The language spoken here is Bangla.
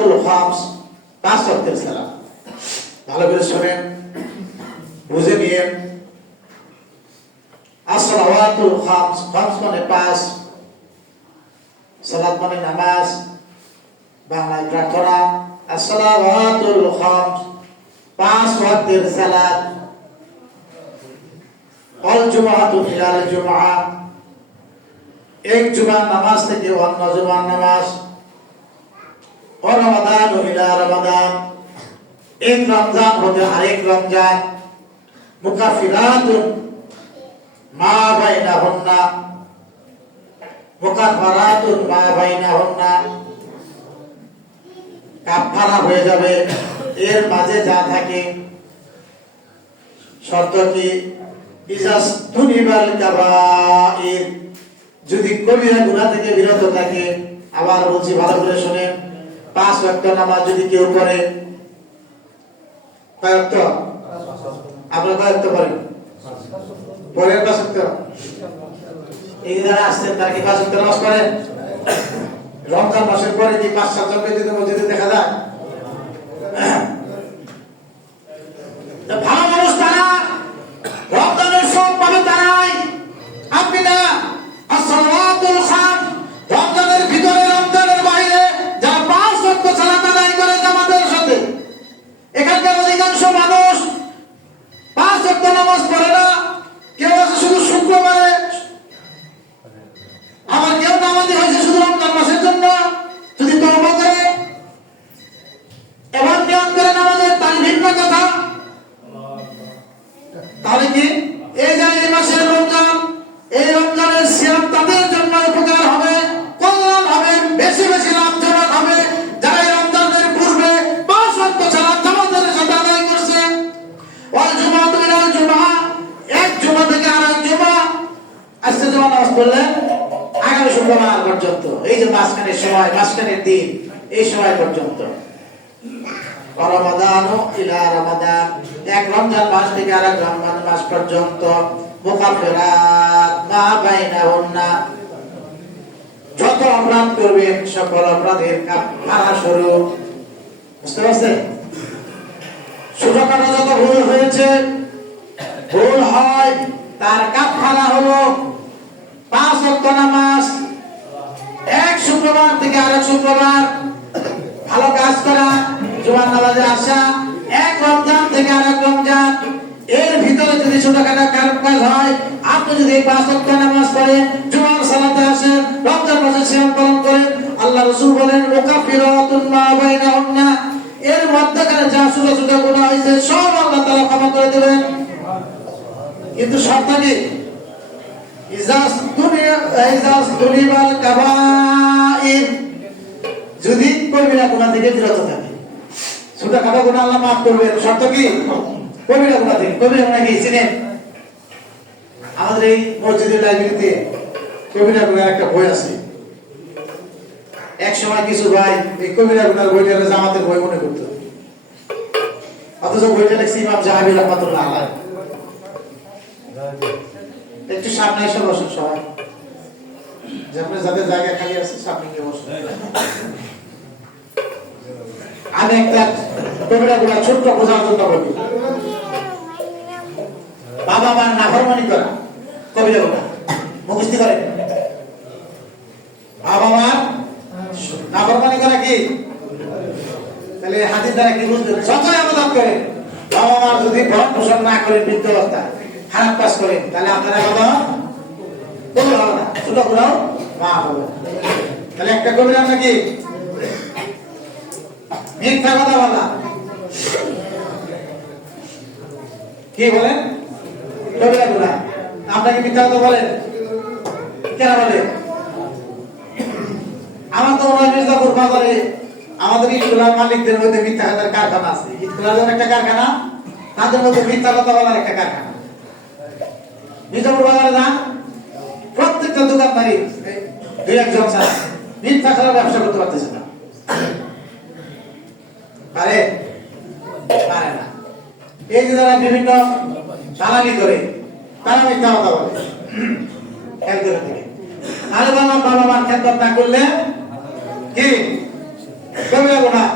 সালাওয়াতুল খামস, 5 ওয়াক্তের সালাত। ভালো করে শুনেন, বুঝে নিয়েন। as-salawatul khams, khams মানে 5, সালাত মানে নামাজ, বাংলায় প্রার্থনা। as-salawatul khams, 5 ওয়াক্তের সালাত। আল জুমআতু ইলা জুমআ, এক জুমার নামাজ থেকে অন্য জুমার নামাজ। ও রমাদান ইলা রমাদান, এক রমজান হতে আরেক রমজান। মুকাফিরাতুন মা বাইনাহুন্না, মুকাফফারাতুন মা বাইনাহুন্না, কাফারা হয়ে যাবে এর মাঝে যা থাকে। শর্ত কি? ইজাস্তুনিবাল কাবাইর, যদি কবিরা গুনাহ থেকে বিরত থাকে। আবার বলছি, ভালো করে শুনেন, 5 ওয়াক্ত নামাজ যদি কেউ করে, কয় ওয়াক্ত? আপনারা কয় ওয়াক্ত করেন? পরে 5 ওয়াক্ত। এই যারা আসছেন তারা কি 5 ওয়াক্ত নামাজ পড়েন? রমজান মাসের পরে কি 5-7 জন ব্যক্তিদের মসজিদে দেখা যায়? ভালো মানুষ তারা, রমজানের সব পাবে তারাই, আপনি না। as-salawatul khams, রমজানের ভিতরে রমজানের বাইরে যারা 5 ওয়াক্ত সালাত আদায় করে জামাতের সাথে, এখানকার অধিকাংশ মানুষ 5 ওয়াক্ত নামাজ পড়ে না। কেউ আছে শুধু শুক্রবারে, আবার কেউ নামাজি হয়েছে শুধু রমজান মাসের জন্য। যদি তওবা করে এবং নিয়ত করে নামাজের, তার ভিন্ন কথা। তাহলে কি এই যে এই মাসের রমজান, এই রমজানের সিয়াম তাদের জন্য উপকার হবে, কল্যাণ হবে, বেশি বেশি লাভজনক হবে যারা এই রমজানের পূর্বে 5 ওয়াক্ত সালাত জামাতের সাথে আদায় করছে। ওয়াল জুমআতু ইলাল জুমআ, এক জুমা থেকে আরেক জুমা। আজকে জুমা নামাজ পড়লে আগামী শুক্রবার পর্যন্ত, এই যে মাঝখানের সময়, মাঝখানের দিন, এই সময় পর্যন্ত। রমাদান ইলা রমাদান, এক রমজান মাস থেকে আরেক রমজান মাস পর্যন্ত। মুকাফফিরাত মা বাইনাহুন্না, যত অপরাধ করবেন সকল অপরাধের কাফারা স্বরূপ। বুঝতে পারছেন? ছোটখাটো যত ভুল হয়েছে, ভুল হয়, তার কাফারা হলো 5 ওয়াক্ত নামাজ, এক শুক্রবার থেকে আরেক শুক্রবার ভালো কাজ করা, জুমার নামাজে আসা, এক রমজান থেকে আরেক রমজান। এর ভিতরে যদি ছোটখাটো খারাপ কাজ হয়, আপনি যদি 5 ওয়াক্ত নামাজ পড়েন, জুমার সালাতে আসেন, রমজান মাসে সিয়াম পালন করেন, আল্লাহ রাসূল বলেন মুকাফফিরাতুন মা বাইনাহুন্না, এর মধ্যখানে যা ছোট ছোট গুনাহ হয়েছে সব আল্লাহ তাআলা ক্ষমা করে দেবেন। কিন্তু শর্ত কি? ইজাস্তুনিবাল কাবাইর, যদি কবিরা গুনাহ থেকে বিরত থাকে। ছোটখাটো গুনাহ আল্লাহ মাফ করবেন। শর্ত কি? কবিরা গুনাহ থেকে। কবিরা গুনাহ কি চিনেন? আমাদের এই মসজিদের লাইব্রেরিতে কবিরা গুনাহের একটা বই আছে। এক সময় কিছু ভাই এই কবিরা গুনাহের বইটা জামাতের বই মনে করতো, অথচ বইটা লিখছে ইমাম জাহাবি রাহমাতুল্লাহ আলাইহি। একটু সামনে এসে বসুন সবাই, যাদের জায়গা খালি আছে সামনে গিয়ে বসুন। আমি একটা কবিরা গুনাহ ছোট্ট বোঝার জন্য বলি। বাবা মার নাফরমানি করা কবিরা গুনাহ, মুখস্থ করেন। বাবা মার নাফরমানি করা কি? তাহলে হাদিস দ্বারা কি বুঝলেন? যতই ইবাদত করেন, বাবা মার যদি ভরণ পোষণ না করেন, বৃদ্ধ অবস্থা খারাপ কাজ করেন, তাহলে আপনার ইবাদত কবুল হবে না, ছোট গুনাহ মাফ হবে। তাহলে একটা কবিরা নাকি মিথ্যা কথা বলা, কি বলেন? কবিরা গুনাহ। আপনাকে মিথ্যা কথা বলেন কেন বলেন? আমার তো মনে হয় মির্জাপুর বাজারে আমাদের ইটখোলার মালিকদের মধ্যে মিথ্যা কথার কারখানা আছে। ইটখোলার জন্য একটা কারখানা, তাদের মধ্যে মিথ্যা কথা বলার একটা কারখানা। মির্জাপুর বাজারে যান, প্রত্যেকটা দোকানদারি 2-1 জন ছাড়া মিথ্যা ছাড়া ব্যবসা করতে পারতেছে না। পারে না। এই যে যারা বিভিন্ন দালালি করে, তারা মিথ্যা কথা বলে। আরে বাবা মার খেদমত না করলে কি কবিরা গুনাহ।